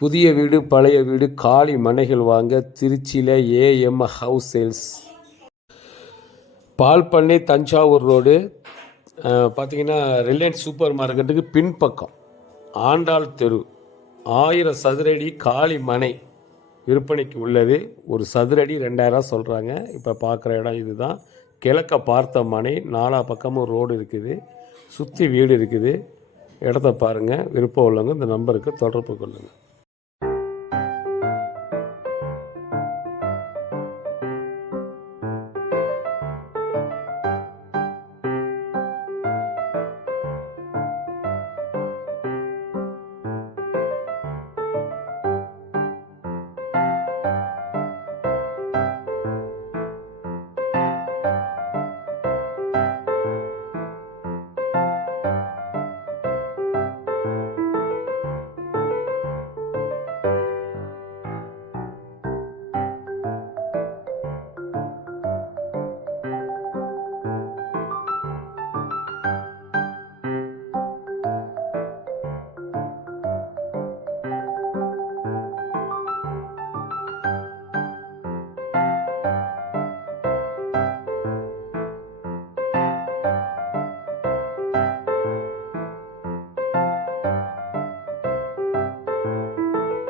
புதிய வீடு பழைய வீடு காலி மனைகள் வாங்க திருச்சியில் ஏஎம் ஹவுஸ் சேல்ஸ். பால் பண்ணை தஞ்சாவூர் ரோடு பார்த்திங்கன்னா ரிலையன்ஸ் சூப்பர் மார்க்கெட்டுக்கு பின்பக்கம் ஆண்டாள் தெரு 1000 சதுரடி காலி மனை விற்பனைக்கு உள்ளது. ஒரு சதுரடி 2000 சொல்கிறாங்க. இப்போ பார்க்குற இடம் இது தான். கிழக்க பார்த்த மனை, 4 பக்கமும் ரோடு இருக்குது, சுற்றி வீடு இருக்குது. இடத்த பாருங்கள். விருப்பம் உள்ளவங்க இந்த நம்பருக்கு தொடர்பு கொள்ளுங்கள்.